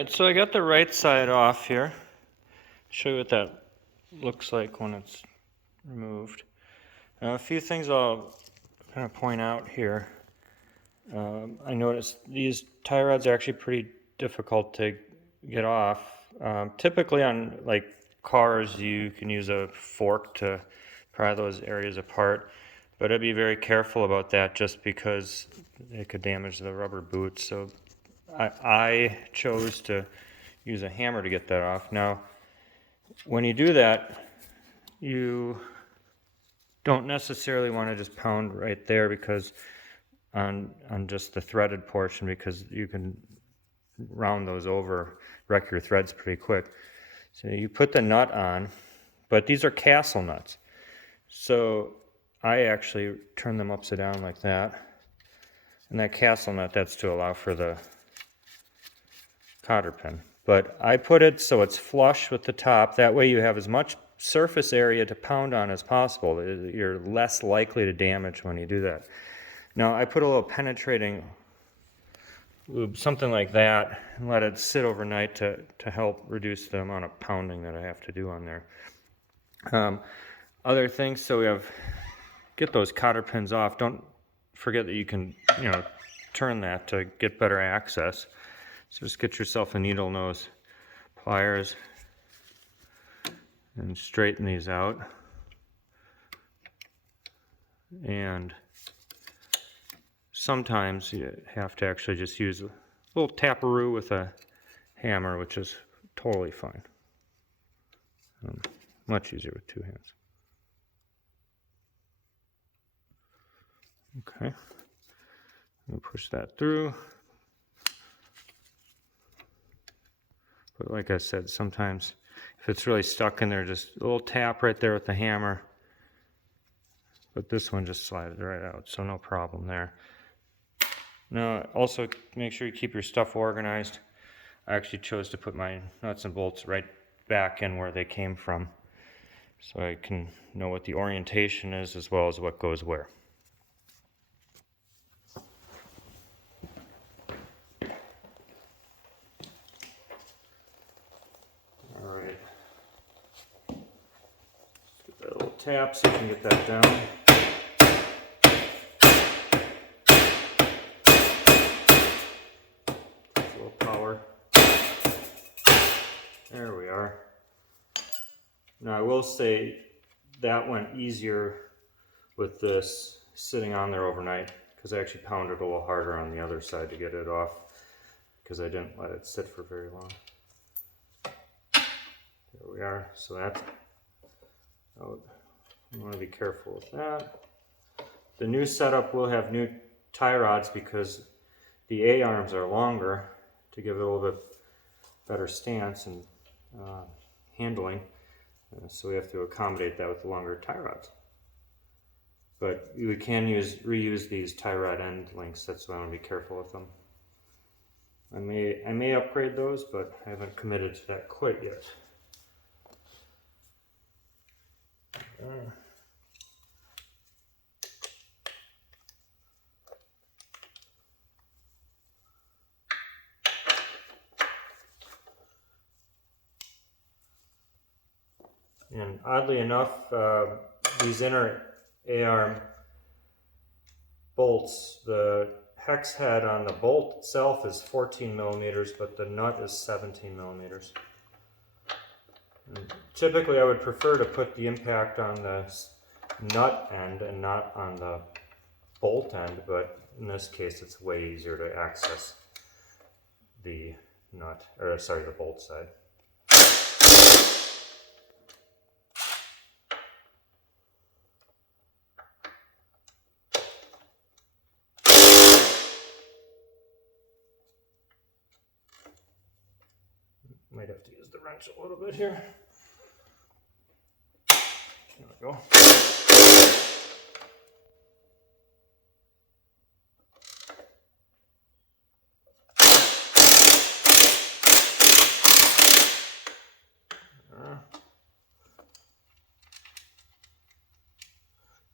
Alright, so I got the right side off here. Show you what that looks like when it's removed. A few things I'll kind of point out here. I noticed these tie rods are actually pretty difficult to get off. Typically on like cars you can use a fork to pry those areas apart, but I'd be very careful about that just because it could damage the rubber boot. So I chose to use a hammer to get that off. Now when you do that, you don't necessarily want to just pound right there because on just the threaded portion, because you can round those over, wreck your threads pretty quick. So you put the nut on, but these are castle nuts. So I actually turn them upside down like that. And that castle nut, that's to allow for the cotter pin. But I put it so it's flush with the top. That way you have as much surface area to pound on as possible. You're less likely to damage when you do that. Now I put a little penetrating lube, something like that, and let it sit overnight to help reduce the amount of pounding that I have to do on there. Other things, so we have, get those cotter pins off. Don't forget that you can, turn that to get better access. So just get yourself a needle nose pliers and straighten these out. And sometimes you have to actually just use a little taparoo with a hammer, which is totally fine. Much easier with two hands. Okay, we'll push that through. But like I said, sometimes if it's really stuck in there, just a little tap right there with the hammer. But this one just slides right out, so no problem there. Now, also make sure you keep your stuff organized. I actually chose to put my nuts and bolts right back in where they came from, so I can know what the orientation is as well as what goes where. Alright. Get that little tap so you can get that down. Power. There we are. Now I will say that went easier with this sitting on there overnight, because I actually pounded a little harder on the other side to get it off because I didn't let it sit for very long. There we are. So that's out. You want to be careful with that. The new setup will have new tie rods because the A-arms are longer to give it a little bit better stance and handling. So we have to accommodate that with the longer tie rods. But we can reuse these tie rod end links. That's why I want to be careful with them. I may upgrade those, but I haven't committed to that quite yet. And oddly enough, these inner A-arm bolts, the hex head on the bolt itself is 14 millimeters, but the nut is 17 millimeters. And typically I would prefer to put the impact on the nut end and not on the bolt end, but in this case it's way easier to access the the bolt side. Might have to use the wrench a little bit here. There we go.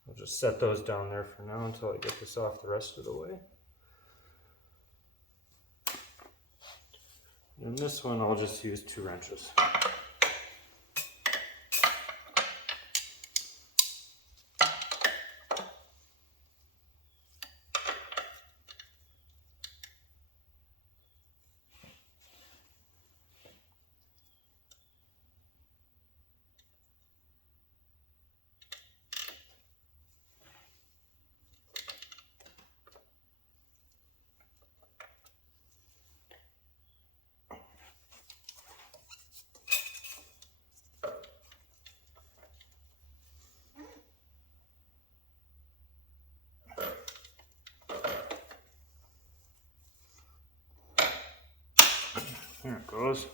I'll just set those down there for now until I get this off the rest of the way. And this one I'll just use 2 wrenches. There it goes.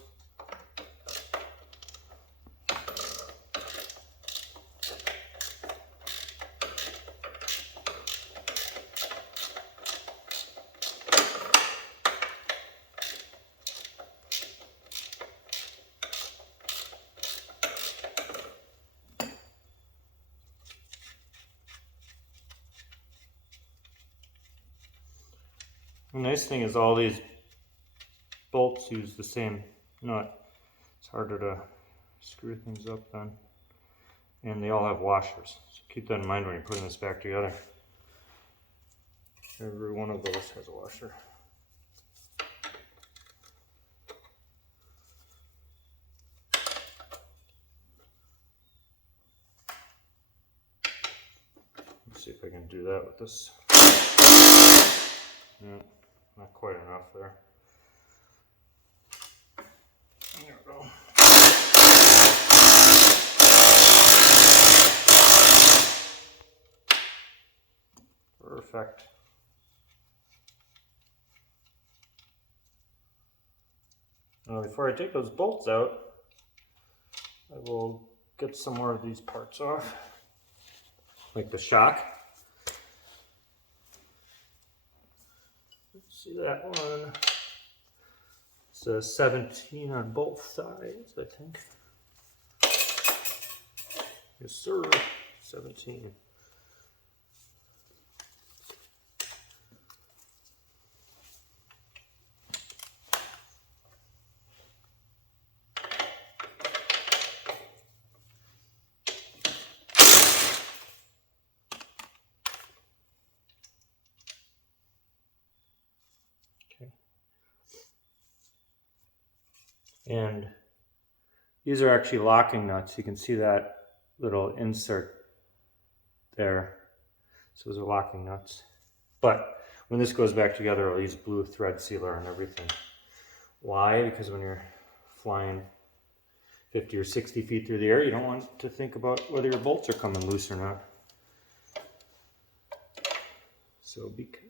The nice thing is all these bolts use the same nut. It's harder to screw things up then. And they all have washers. So keep that in mind when you're putting this back together. Every one of those has a washer. Let's see if I can do that with this. Yeah, not quite enough there. There we go. Perfect. Now before I take those bolts out, I will get some more of these parts off, like the shock. Let's see that one. It's a 17 on both sides, I think. Yes, sir. 17. And these are actually locking nuts. You can see that little insert there. So those are locking nuts. But when this goes back together, I'll use blue thread sealer on everything. Why? Because when you're flying 50 or 60 feet through the air, you don't want to think about whether your bolts are coming loose or not. So be careful.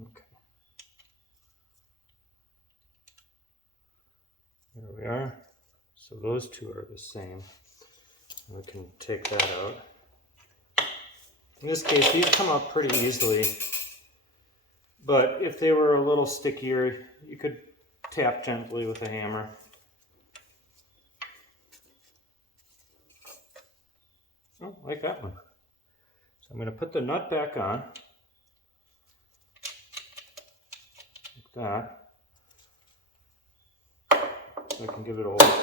Okay. There we are. So those two are the same. We can take that out. In this case, these come up pretty easily. But if they were a little stickier, you could tap gently with a hammer. Oh, like that one. So I'm going to put the nut back on. Like that. So I can give it a little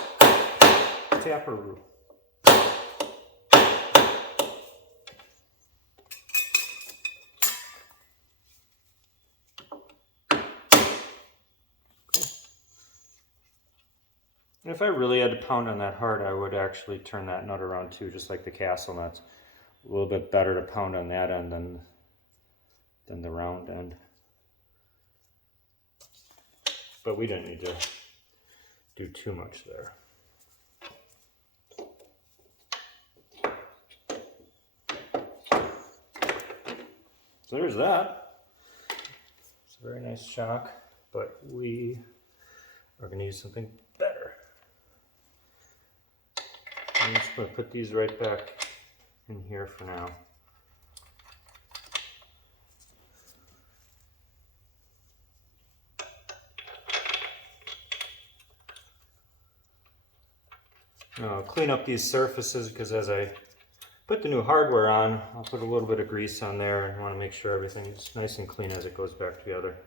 taparoo. And if I really had to pound on that hard, I would actually turn that nut around too, just like the castle nuts. A little bit better to pound on that end than the round end. But we didn't need to do too much there. So there's that. It's a very nice shock, but we are going to use something better. I'm just going to put these right back in here for now. clean up these surfaces, because as I put the new hardware on, I'll put a little bit of grease on there, and I want to make sure everything's nice and clean as it goes back together.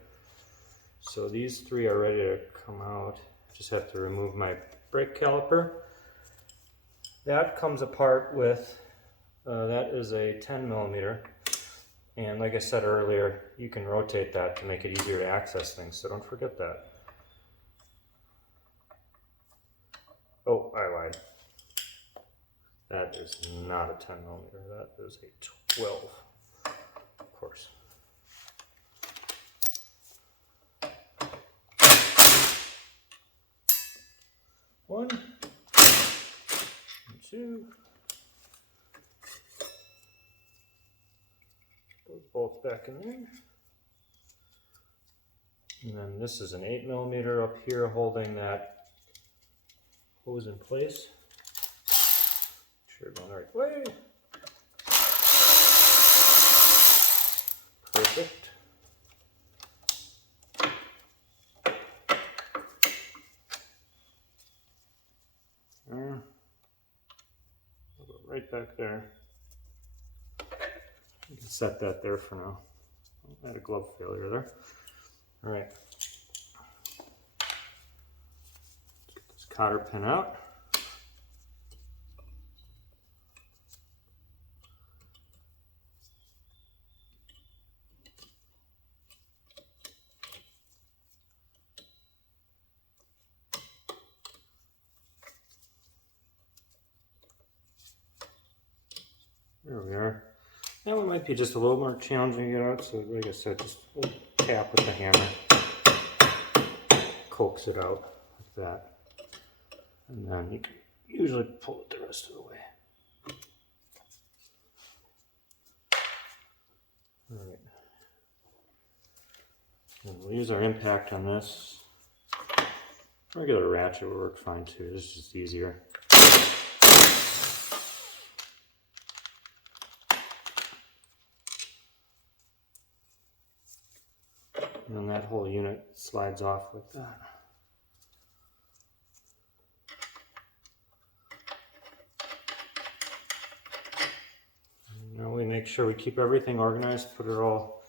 So these three are ready to come out. Just have to remove my brake caliper. That comes apart with, that is a 10 millimeter. And like I said earlier, you can rotate that to make it easier to access things, so don't forget that. Oh, I lied. That is not a 10 millimeter, that is a 12, of course. One, and two. Those bolts back in there. And then this is an 8 millimeter up here holding that hose in place. Make sure you're going the right way. Perfect. I'll go right back there. You can set that there for now. I had a glove failure there. All right. Get this cotter pin out. There we are. That one might be just a little more challenging to get out, so like I said, just a little tap with the hammer, coax it out like that, and then you can usually pull it the rest of the way. All right, and we'll use our impact on this. Regular ratchet would work fine too, this is just easier. And then that whole unit slides off like that. And now we make sure we keep everything organized, put it all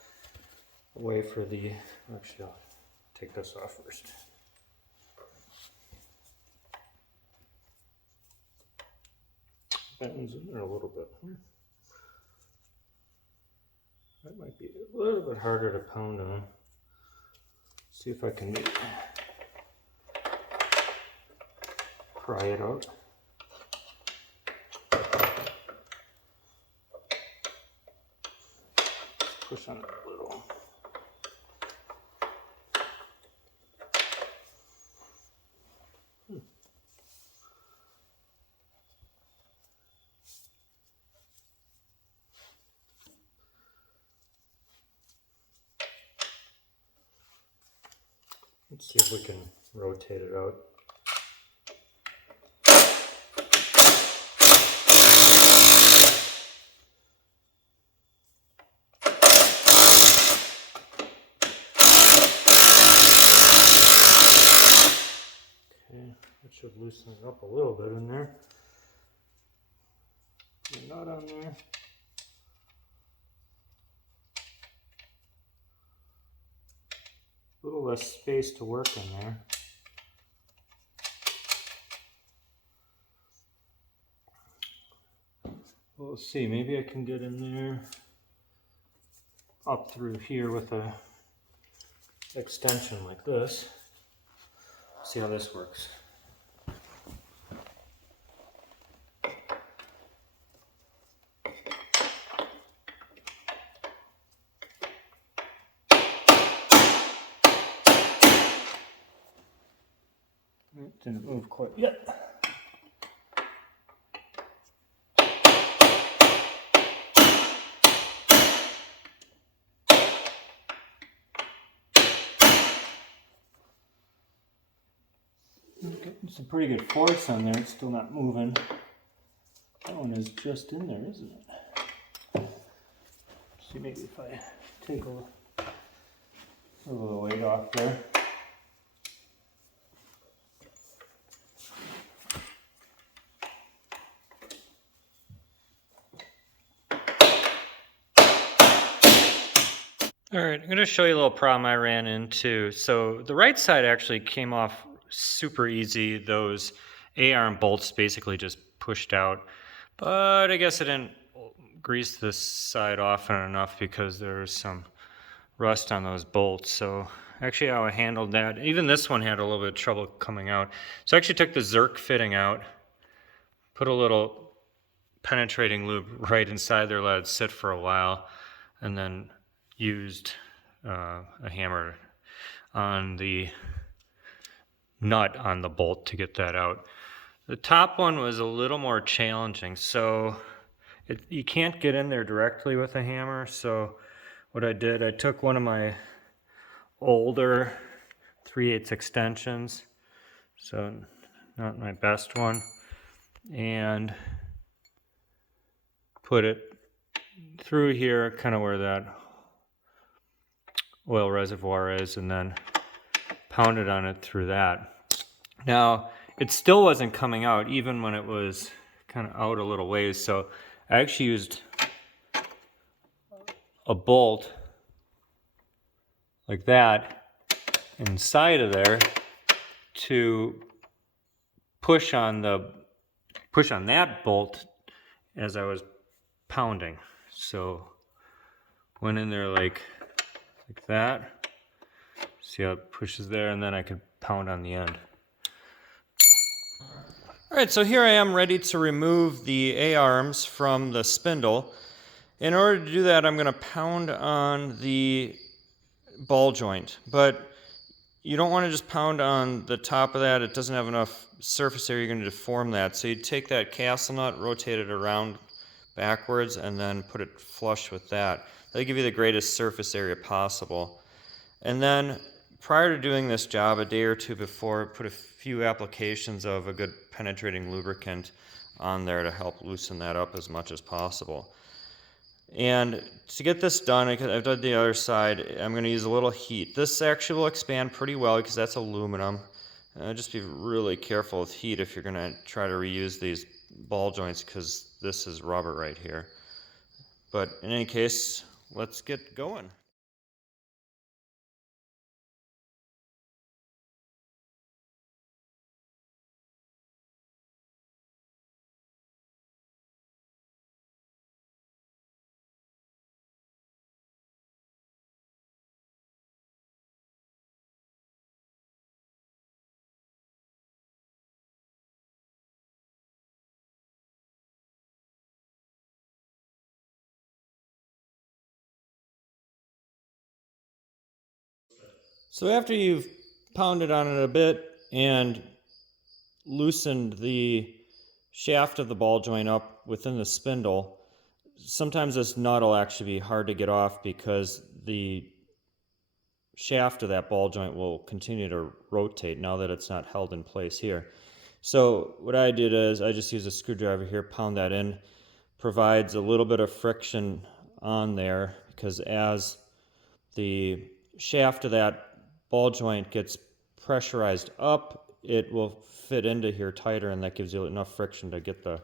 away for the, actually I'll take this off first. Buttons in there a little bit. That might be a little bit harder to pound on. See if I can pry it out. Push on it a little. Let's see if we can rotate it out. Okay, that should loosen it up a little bit in there. Not on there. A little less space to work in there. Well, let's see, maybe I can get in there up through here with a extension like this. See how this works. It didn't move quite yet. Getting some pretty good force on there. It's still not moving. That one is just in there, isn't it? See, maybe if I take a little weight off there. going to show you a little problem I ran into. So the right side actually came off super easy. Those A-arm bolts basically just pushed out. But I guess I didn't grease this side often enough because there's some rust on those bolts. So actually how I handled that, even this one had a little bit of trouble coming out. So I actually took the Zerk fitting out, put a little penetrating lube right inside there, let it sit for a while, and then used a hammer on the nut on the bolt to get that out. The top one was a little more challenging, so you can't get in there directly with a hammer. So what I did, I took one of my older 3/8 extensions, so not my best one, and put it through here, kind of where that oil reservoir is, and then pounded on it through that. Now, it still wasn't coming out even when it was kind of out a little ways, so I actually used a bolt like that inside of there to push on that bolt as I was pounding. So went in there like that. See how it pushes there, and then I could pound on the end. All right, so here I am ready to remove the A-arms from the spindle. In order to do that, I'm going to pound on the ball joint, but you don't want to just pound on the top of that. It doesn't have enough surface area. You're going to deform that. So you take that castle nut, rotate it around backwards, and then put it flush with that. That'll give you the greatest surface area possible. And then prior to doing this job, a day or two before, put a few applications of a good penetrating lubricant on there to help loosen that up as much as possible. And to get this done, I've done the other side, I'm going to use a little heat. This actually will expand pretty well because that's aluminum. Just be really careful with heat if you're going to try to reuse these ball joints, because this is rubber right here. But in any case, let's get going. So after you've pounded on it a bit and loosened the shaft of the ball joint up within the spindle, sometimes this nut will actually be hard to get off because the shaft of that ball joint will continue to rotate now that it's not held in place here. So what I did is I just use a screwdriver here, pound that in, provides a little bit of friction on there, because as the shaft of that ball joint gets pressurized up, it will fit into here tighter, and that gives you enough friction to get the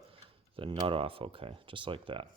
nut off. Okay, just like that.